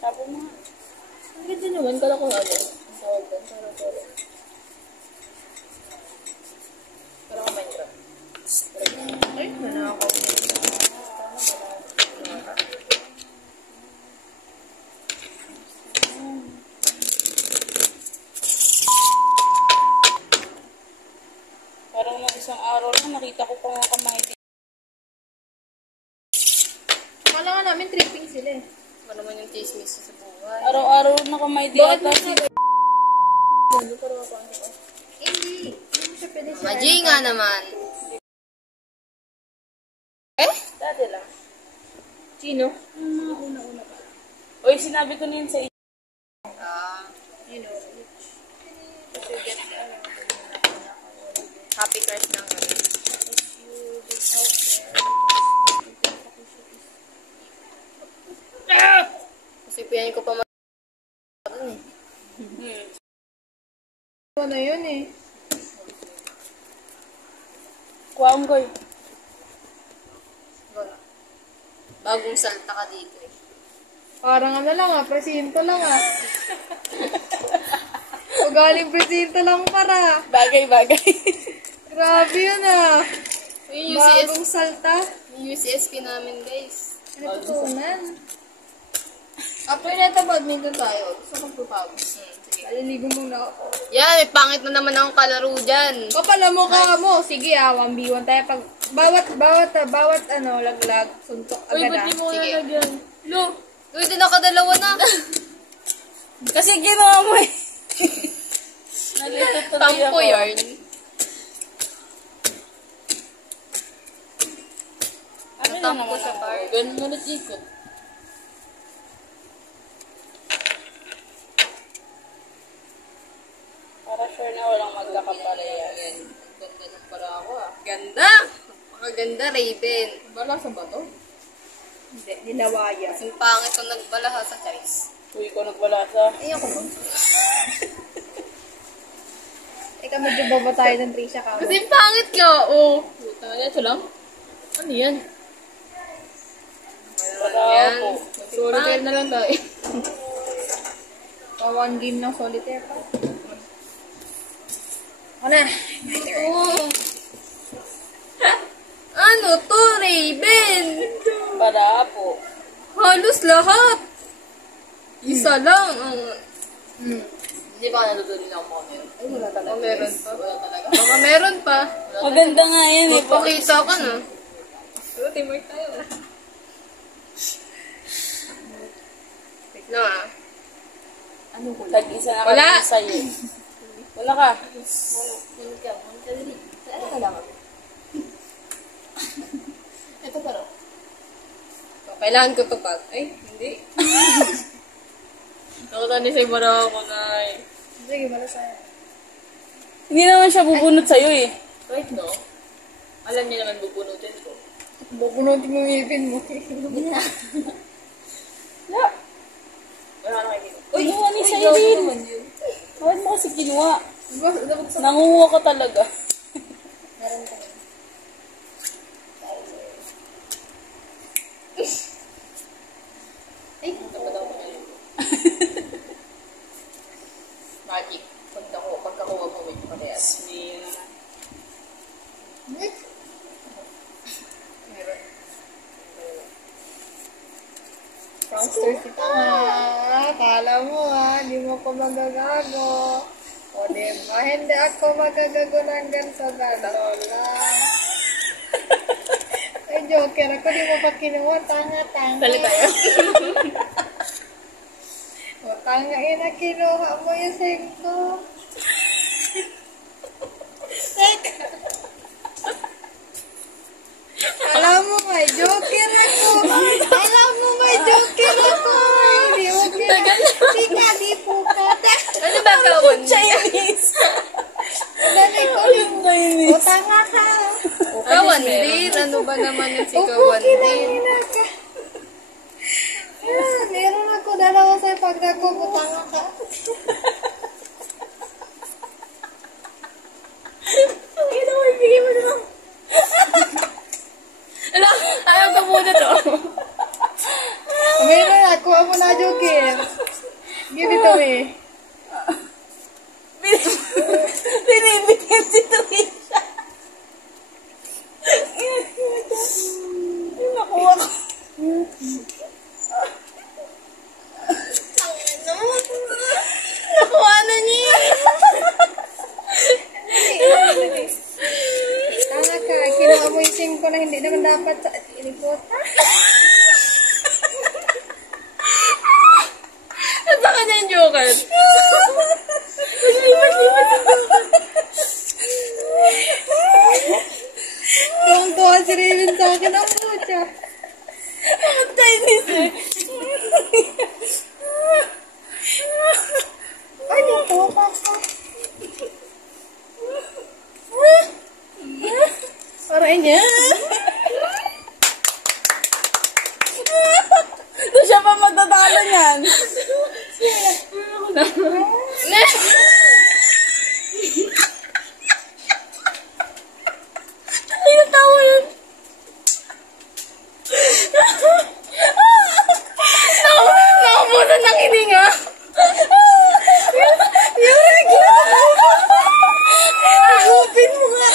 Sabi mo nga. Ang ganda naman, kala ko ano. Ang tawag doon, parang Minecraft. Ay, nanakaw. Parang nung isang araw lang, nakita ko pa mga kamay din. Kala nga namin tripping sila eh. Ano naman yung chismis sa buhay? Araw-araw na kamay din. Bakit mo sila? Hindi. Hindi mo siya pwede siya. Maji nga naman. Dati lang. Sino? Yung mga una-una pa. Uy, sinabi ko na yun sa iyo. You know, Kasi get happy crush lang kami. Kasi piyahin ko pa ano yun eh. Kuwaong koy. Wala. Bagong salta ka dito eh. Parang ano lang presinto lang Magaling presinto lang para. Bagay-bagay. Grabe yun Yung Bagong salta. Yung UCSP namin guys. Ano tutunan? After neta badminton tayo. Gusto kong pupagos. Sige. Aliligo muna ako. Yan, may pangit na naman akong kalaro dyan. Kapala mo ka mo. Sige 1v1 tayo. Pag, bawat laglag, suntok agad Sige. Lo, din nakadalawa na. Kasi ginawa mo eh. Tampo yarn. Ano tampo sa bar? Ganun ulit ikot. Para sure na walang magkakapareha. Ganda ng para ako Ganda! Napakaganda, Raven. Balasa ba to? Hindi, nilawaya. Kasing pangit kung nagbalasa sa Charis. Uy, ikaw nagbalasa. Ay, ako nun. Ikaw medyo baba tayo ng Trisha ka. Kasing pangit ka, oh. Puta, ito lang. Ano yan? Yan. Solitaire na lang tayo. One game ng solitaire pa. Ano? Oh. Ano to, Raven? Para po. Halos lahat. Isa lang. Hindi ba natutunin ako mga meron? Ay, wala talaga. Meron pa. Wala talaga. Baka meron pa. Maganda nga yan eh. Magpakita ka na. Pero teamwork tayo. Wait lang Ano ko lang? Tag-isa na Wala. kami sa'yo. Wala ka. Munod ka dali. Ano ka lang? Ito pa rin. Kailangan ko to pa. Ay, hindi. Nakatani sa'yo para ako na Sige, wala sa'yo. Hindi naman siya bubunot sa'yo eh. Right, no? Alam niya naman bubunutin ko. Bubunutin mo yung ngipin mo. Yeah. Wala na kayo. Uy, kinuha ni sa'yo din. Bakit mo kasi kinuha? Nangunguha ka talaga. Meron ka. Ay, dapat ako ngayon. Magic. Pagkakuha mo, may parehas. Meron. Prankster kita Kala mo di mo ko magagago. O diba, hindi ako magagago ng ganito gano'n. Ay, joker ako, di mo pa kinuha. Tanga. Sali tayo. O, tanga ina, kinuha mo yung singko. Alam mo, may joker ako. Hindi, okay na. Di puka. Ano ba gawin? Chinese. Ganay ko. O, tanga ka. Kawan din. Ano ba naman yung si Kawan din? Meron ako dalawa sa'yo pag nagkukutanga ka. Ay, naman, bigay mo na lang. Ano? Ayaw ka muna to. Meron na, kuha mo na Joker. Give it to me. Binibigyan si Trisha. Ay, nakuha ko. Nakuha na niya. Tanga ka, kinuha mo yung sing ko na hindi naman dapat sa inikota. Sa kanya yung joker. Tuwang-tuwa si Raven sa akin ang pucha. Ang Chinese eh. Ay, nakuha pa ako. Parang niya. Doon siya pa magdadalo niyan. Ay, natawa yun. Nakamunan ng hininga. Agupin mo nga.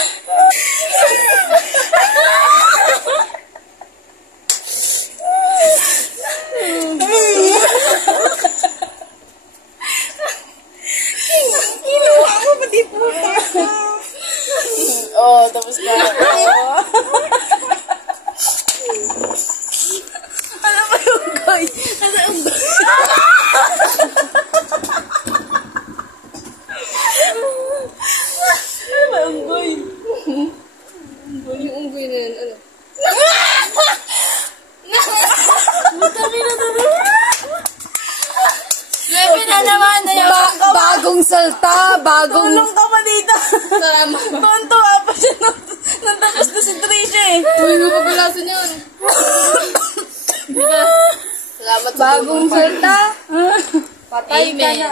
Kinuha mo pati puta. Oh, tapos ka. Oh. Ano ba yung goy? Ano yung goy? Ano ba yung goy? Yung unggoy na yun, ano? Lepe na naman na yung Bagong salta, bagong... Tulong ka pa dito. salamat. Tuntua pa siya nung tapos na si Trisha eh. Uy, mapagulasan yun. Salamat sa Bagong tulong, salta. Patay ka Amen. na.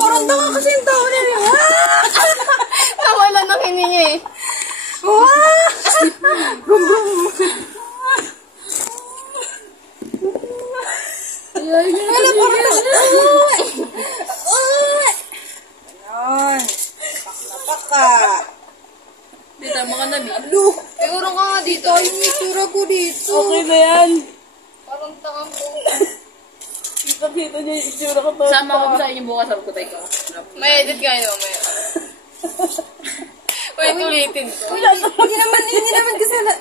Parang tanga kasi yung tao niya rin. Nawala ng hininga eh. Wala pa Ganon. Paka. Dito, mga nabi. Look, Siguro ka nga dito. yung itsura ko dito. Okay na yan. Parang tangang ko. Kita niya yung itsura ko to. Sama ko sa inyo bukas. Sabi ko tayo ko. May edit ka yun. May... Wait, ulitin ko. Hindi naman kasi